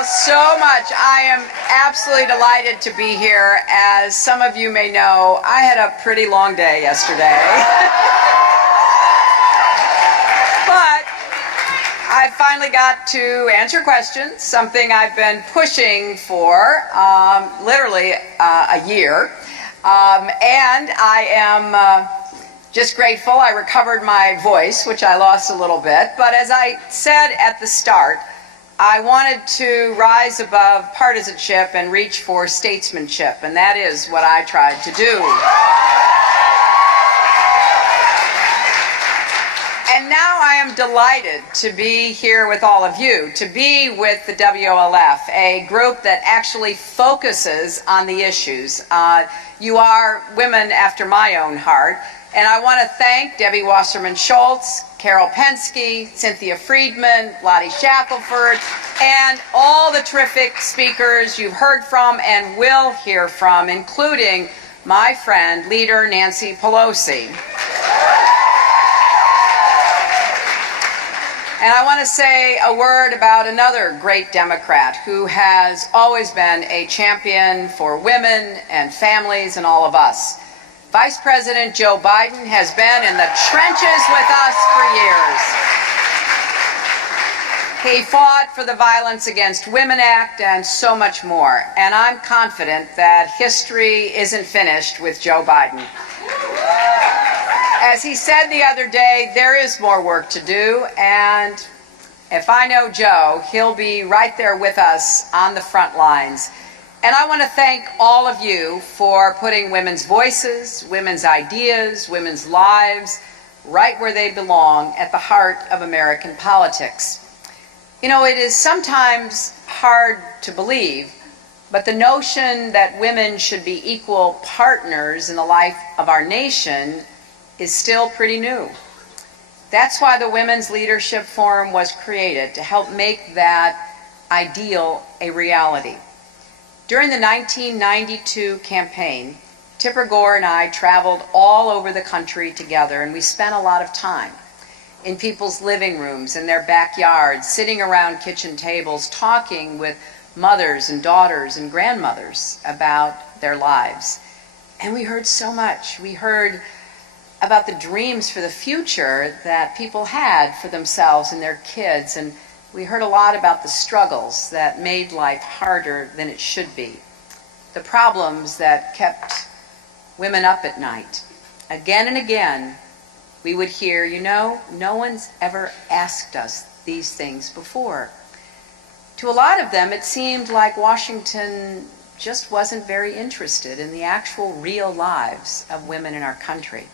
all so much. I am absolutely delighted to be here. As some of you may know, I had a pretty long day yesterday. But I finally got to answer questions, something I've been pushing for literally a year. And I am just grateful. I recovered my voice, which I lost a little bit. But as I said at the start, I wanted to rise above partisanship and reach for statesmanship, and that is what I tried to do. And now I am delighted to be here with all of you, to be with the WLF, a group that actually focuses on the issues. You are women after my own heart. And I want to thank Debbie Wasserman Schultz, Carol Penske, Cynthia Friedman, Lottie Shackelford, and all the terrific speakers you've heard from and will hear from, including my friend, leader Nancy Pelosi. And I want to say a word about another great Democrat who has always been a champion for women and families and all of us. Vice President Joe Biden has been in the trenches with us for years. He fought for the Violence Against Women Act and so much more. And I'm confident that history isn't finished with Joe Biden. As he said the other day, there is more work to do, and if I know Joe, he'll be right there with us on the front lines. And I want to thank all of you for putting women's voices, women's ideas, women's lives right where they belong at the heart of American politics. You know, it is sometimes hard to believe, but the notion that women should be equal partners in the life of our nation is still pretty new. That's why the Women's Leadership Forum was created, to help make that ideal a reality. During the 1992 campaign, Tipper Gore and I traveled all over the country together, and we spent a lot of time in people's living rooms, in their backyards, sitting around kitchen tables, talking with mothers and daughters and grandmothers about their lives. And we heard so much. We heard about the dreams for the future that people had for themselves and their kids, and we heard a lot about the struggles that made life harder than it should be, the problems that kept women up at night. Again and again, we would hear, you know, no one's ever asked us these things before. To a lot of them, it seemed like Washington just wasn't very interested in the actual real lives of women in our country.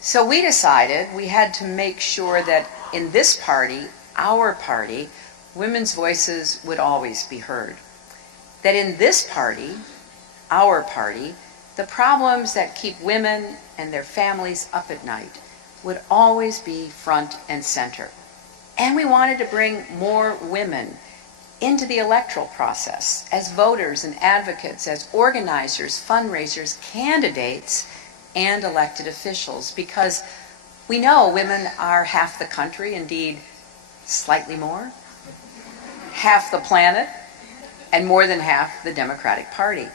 So we decided we had to make sure that in this party, our party, women's voices would always be heard. That in this party, our party, the problems that keep women and their families up at night would always be front and center. And we wanted to bring more women into the electoral process as voters and advocates, as organizers, fundraisers, candidates, and elected officials, because we know women are half the country, indeed slightly more, half the planet, and more than half the Democratic Party.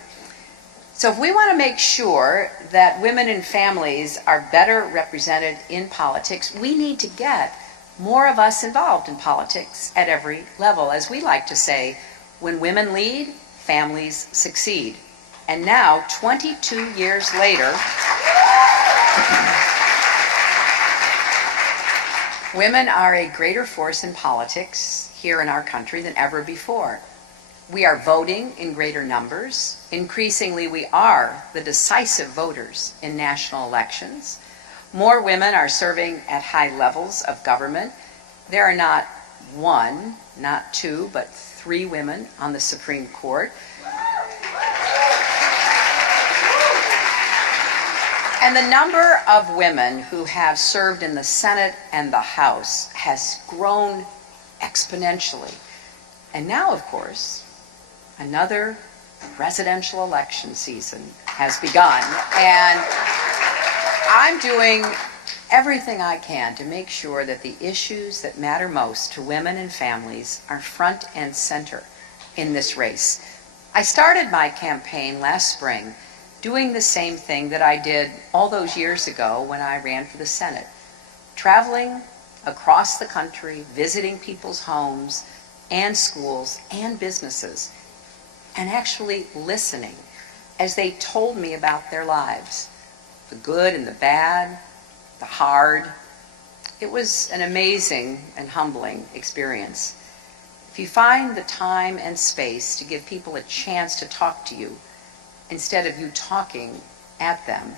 So if we want to make sure that women and families are better represented in politics, we need to get more of us involved in politics at every level. As we like to say, when women lead, families succeed. And now, 22 years later, women are a greater force in politics here in our country than ever before. We are voting in greater numbers. Increasingly, we are the decisive voters in national elections. More women are serving at high levels of government. There are not one, not two, but 3 women on the Supreme Court. And the number of women who have served in the Senate and the House has grown exponentially. And now, of course, another presidential election season has begun. And I'm doing everything I can to make sure that the issues that matter most to women and families are front and center in this race. I started my campaign last spring doing the same thing that I did all those years ago when I ran for the Senate, traveling across the country, visiting people's homes and schools and businesses, and actually listening as they told me about their lives, the good and the bad, the hard. It was an amazing and humbling experience. If you find the time and space to give people a chance to talk to you instead of you talking at them,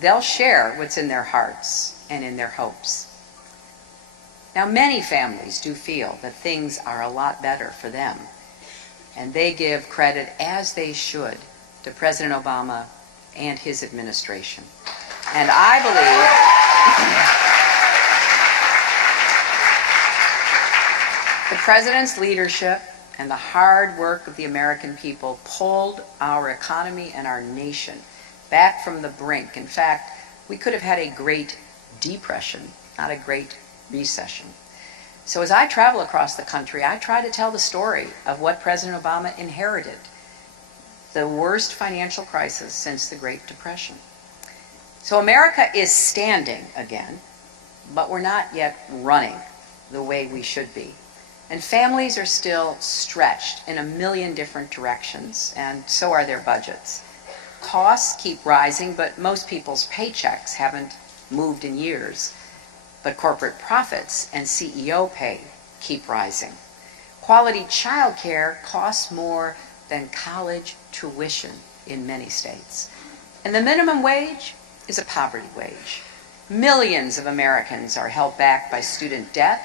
they'll share what's in their hearts and in their hopes. Now, many families do feel that things are a lot better for them, and they give credit, as they should, to President Obama and his administration. And I believe the President's leadership and the hard work of the American people pulled our economy and our nation back from the brink. In fact, we could have had a Great Depression, not a Great Recession. So as I travel across the country, I try to tell the story of what President Obama inherited, the worst financial crisis since the Great Depression. So America is standing again, but we're not yet running the way we should be. And families are still stretched in a million different directions, and so are their budgets. Costs keep rising, but most people's paychecks haven't moved in years. But corporate profits and CEO pay keep rising. Quality childcare costs more than college tuition in many states. And the minimum wage is a poverty wage. Millions of Americans are held back by student debt,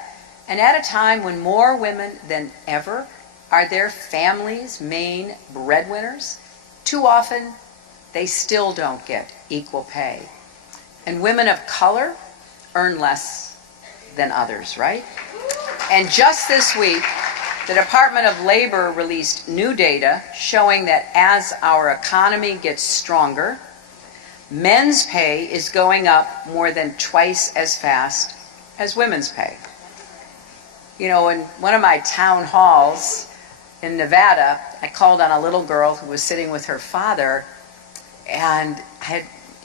and at a time when more women than ever are their families' main breadwinners, too often they still don't get equal pay. And women of color earn less than others, right? And just this week, the Department of Labor released new data showing that as our economy gets stronger, men's pay is going up more than twice as fast as women's pay. You know, in one of my town halls in Nevada, I called on a little girl who was sitting with her father, and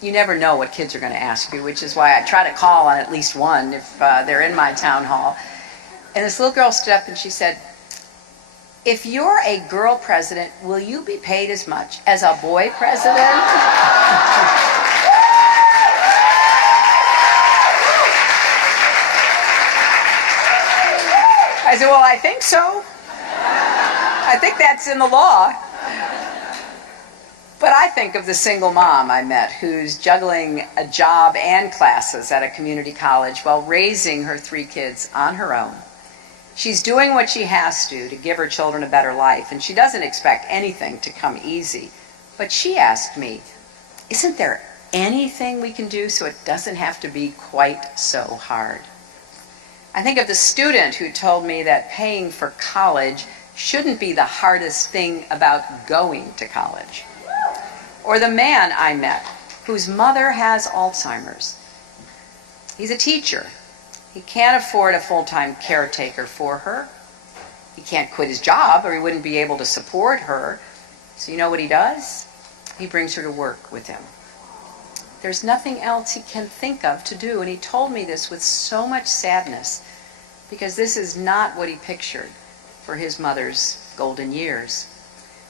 you never know what kids are going to ask you, which is why I try to call on at least one if they're in my town hall. And this little girl stood up and she said, "If you're a girl president, will you be paid as much as a boy president?" I said, "Well, I think so. I think that's in the law." But I think of the single mom I met who's juggling a job and classes at a community college while raising her 3 kids on her own. She's doing what she has to give her children a better life, and she doesn't expect anything to come easy. But she asked me, "Isn't there anything we can do so it doesn't have to be quite so hard?" I think of the student who told me that paying for college shouldn't be the hardest thing about going to college. Or the man I met whose mother has Alzheimer's. He's a teacher. He can't afford a full-time caretaker for her. He can't quit his job or he wouldn't be able to support her. So you know what he does? He brings her to work with him. There's nothing else he can think of to do, and he told me this with so much sadness because this is not what he pictured for his mother's golden years.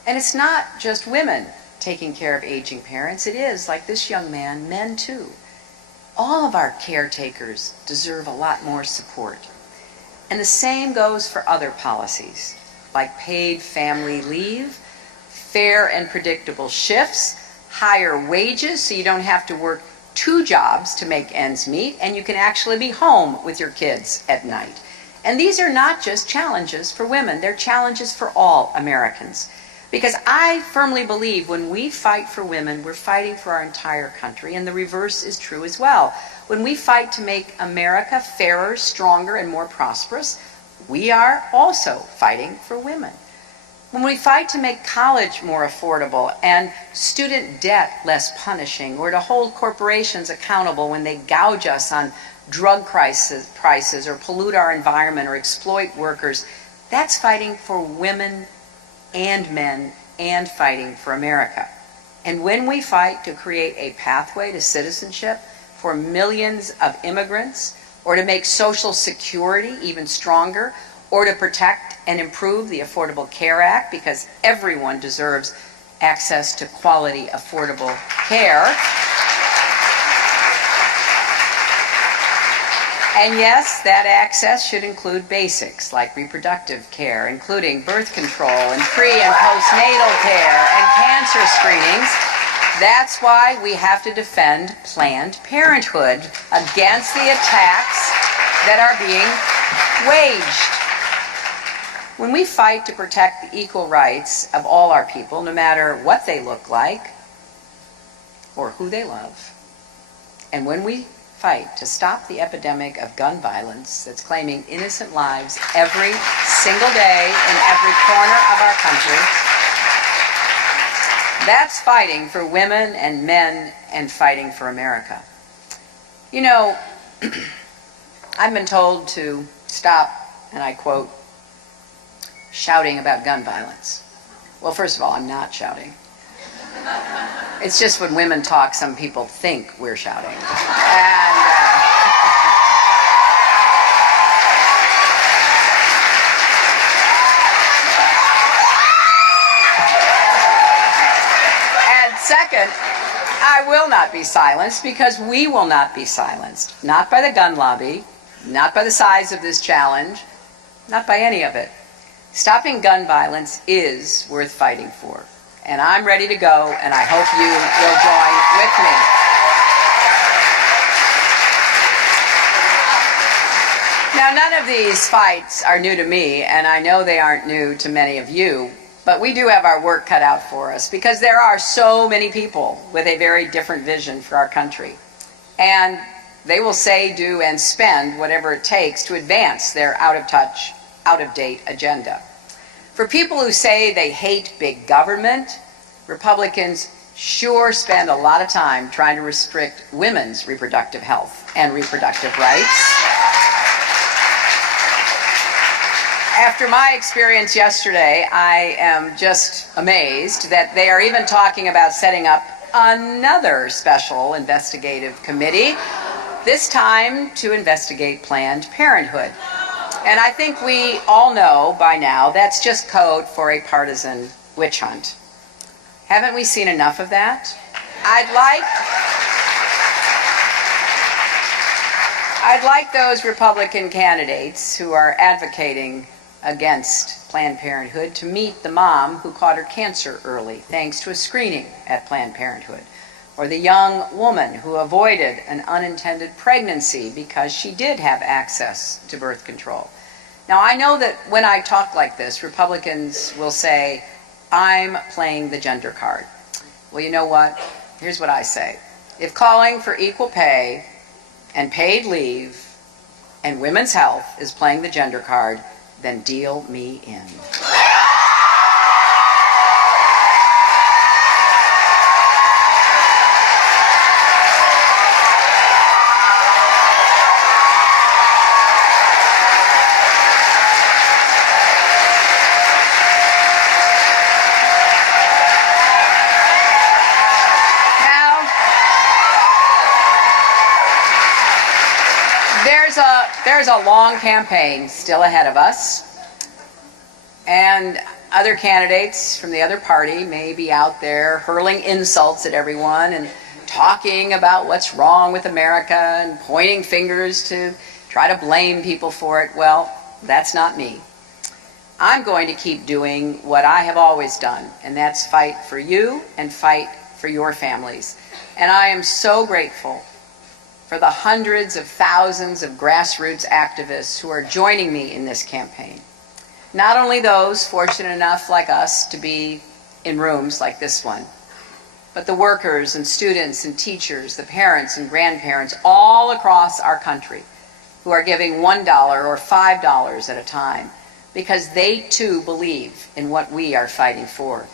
And it's not just women taking care of aging parents. It is, like this young man, men too. All of our caretakers deserve a lot more support. And the same goes for other policies, like paid family leave, fair and predictable shifts, higher wages so you don't have to work 2 jobs to make ends meet, and you can actually be home with your kids at night. And these are not just challenges for women, they're challenges for all Americans. Because I firmly believe when we fight for women, we're fighting for our entire country, and the reverse is true as well. When we fight to make America fairer, stronger, and more prosperous, we are also fighting for women. when we fight to make college more affordable and student debt less punishing, or to hold corporations accountable when they gouge us on drug prices or pollute our environment or exploit workers, that's fighting for women and men and fighting for America. And when we fight to create a pathway to citizenship for millions of immigrants, or to make Social Security even stronger, or to protect and improve the Affordable Care Act, because everyone deserves access to quality, affordable care. And yes, that access should include basics like reproductive care, including birth control and pre- and postnatal care and cancer screenings. That's why we have to defend Planned Parenthood against the attacks that are being waged. When we fight to protect the equal rights of all our people, no matter what they look like or who they love, and when we fight to stop the epidemic of gun violence that's claiming innocent lives every single day in every corner of our country, that's fighting for women and men and fighting for America. You know, I've been told to stop, and I quote, shouting about gun violence. Well, first of all, I'm not shouting. It's just when women talk, some people think we're shouting. And second, I will not be silenced, because we will not be silenced. Not by the gun lobby, not by the size of this challenge, not by any of it. Stopping gun violence is worth fighting for. And I'm ready to go, and I hope you will join with me. Now, none of these fights are new to me, and I know they aren't new to many of you, but we do have our work cut out for us, because there are so many people with a very different vision for our country. And they will say, do, and spend whatever it takes to advance their out-of-touch, out-of-date agenda. For people who say they hate big government, Republicans sure spend a lot of time trying to restrict women's reproductive health and reproductive rights. After my experience yesterday, I am just amazed that they are even talking about setting up another special investigative committee, this time to investigate Planned Parenthood. And I think we all know by now that's just code for a partisan witch hunt. Haven't we seen enough of that? I'd like those Republican candidates who are advocating against Planned Parenthood to meet the mom who caught her cancer early thanks to a screening at Planned Parenthood, or the young woman who avoided an unintended pregnancy because she did have access to birth control. Now, I know that when I talk like this, Republicans will say, I'm playing the gender card. Well, you know what? Here's what I say. If calling for equal pay and paid leave and women's health is playing the gender card, then deal me in. There's a long campaign still ahead of us, and other candidates from the other party may be out there hurling insults at everyone and talking about what's wrong with America and pointing fingers to try to blame people for it. Well, that's not me. I'm going to keep doing what I have always done, and that's fight for you and fight for your families. And I am so grateful for the hundreds of thousands of grassroots activists who are joining me in this campaign. Not only those fortunate enough like us to be in rooms like this one, but the workers and students and teachers, the parents and grandparents all across our country who are giving $1 or $5 at a time, because they too believe in what we are fighting for.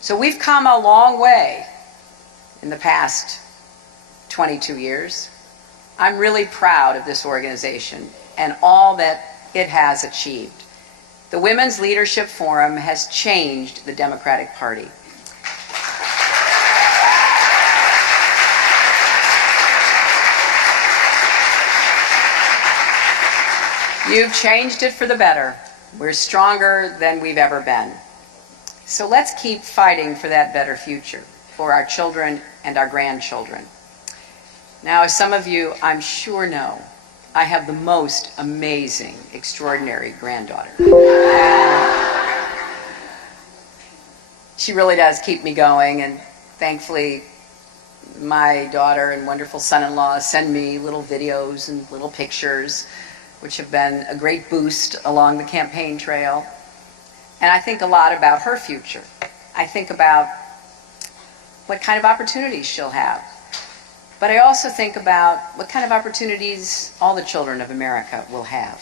So we've come a long way in the past 22 years. I'm really proud of this organization and all that it has achieved. The Women's Leadership Forum has changed the Democratic Party. You've changed it for the better. We're stronger than we've ever been. So let's keep fighting for that better future, for our children and our grandchildren. Now, as some of you, I'm sure know, I have the most amazing, extraordinary granddaughter. And she really does keep me going, and thankfully, my daughter and wonderful son-in-law send me little videos and little pictures, which have been a great boost along the campaign trail. And I think a lot about her future. I think about what kind of opportunities she'll have. But I also think about what kind of opportunities all the children of America will have.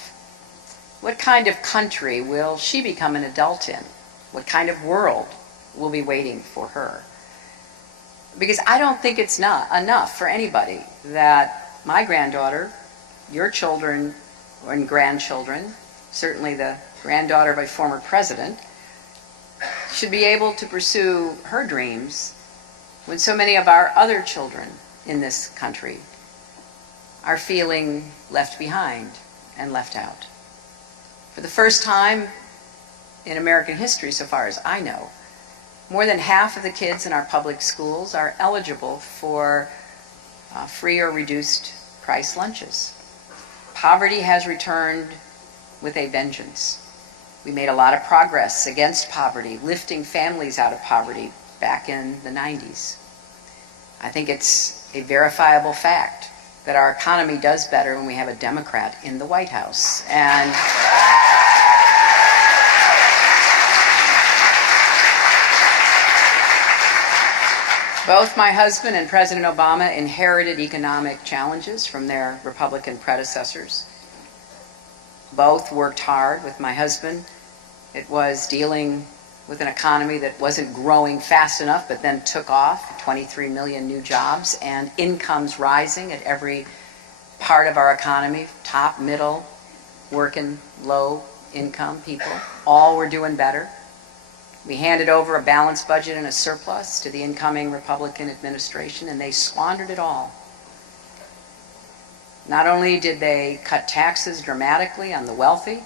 What kind of country will she become an adult in? What kind of world will be waiting for her? Because I don't think it's not enough for anybody that my granddaughter, your children and grandchildren, certainly the granddaughter of a former president, should be able to pursue her dreams when so many of our other children in this country are feeling left behind and left out. For the first time in American history, so far as I know, more than half of the kids in our public schools are eligible for free or reduced price lunches. Poverty has returned with a vengeance. We made a lot of progress against poverty, lifting families out of poverty back in the 90s. I think it's a verifiable fact that our economy does better when we have a Democrat in the White House. And both my husband and President Obama inherited economic challenges from their Republican predecessors. Both worked hard. With my husband, it was dealing with an economy that wasn't growing fast enough, but then took off, 23 million new jobs, and incomes rising at every part of our economy, top, middle, working, low income people. All were doing better. We handed over a balanced budget and a surplus to the incoming Republican administration, and they squandered it all. Not only did they cut taxes dramatically on the wealthy,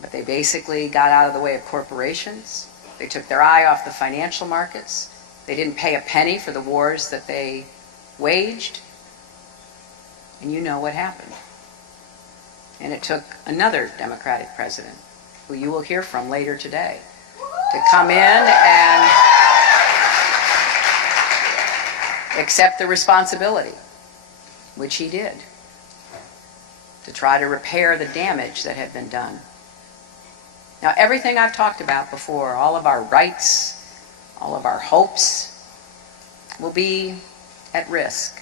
but they basically got out of the way of corporations. They took their eye off the financial markets. They didn't pay a penny for the wars that they waged. And you know what happened. And it took another Democratic president, who you will hear from later today, to come in and accept the responsibility, which he did, to try to repair the damage that had been done. Now, everything I've talked about before, all of our rights, all of our hopes, will be at risk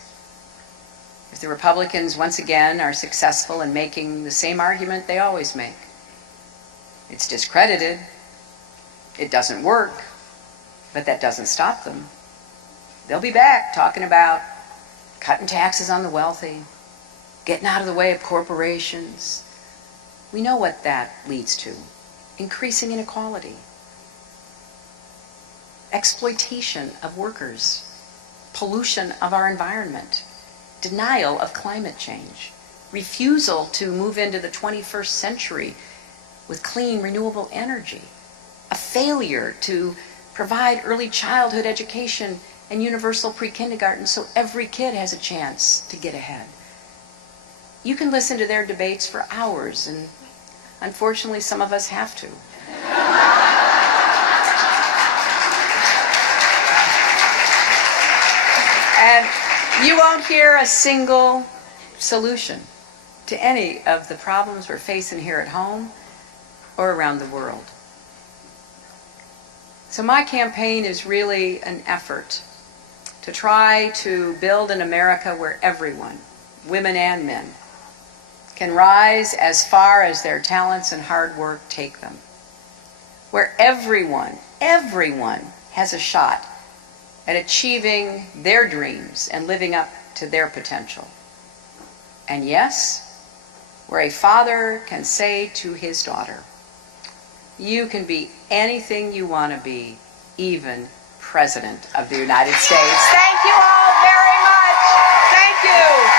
if the Republicans once again are successful in making the same argument they always make. It's discredited, it doesn't work, but that doesn't stop them. They'll be back talking about cutting taxes on the wealthy, getting out of the way of corporations. We know what that leads to. Increasing inequality, exploitation of workers, pollution of our environment, denial of climate change, refusal to move into the 21st century with clean, renewable energy, a failure to provide early childhood education and universal pre-kindergarten so every kid has a chance to get ahead. You can listen to their debates for hours, and unfortunately, some of us have to. And you won't hear a single solution to any of the problems we're facing here at home or around the world. So my campaign is really an effort to try to build an America where everyone, women and men, can rise as far as their talents and hard work take them. Where everyone has a shot at achieving their dreams and living up to their potential. And yes, where a father can say to his daughter, you can be anything you want to be, even President of the United States. Thank you all very much. Thank you.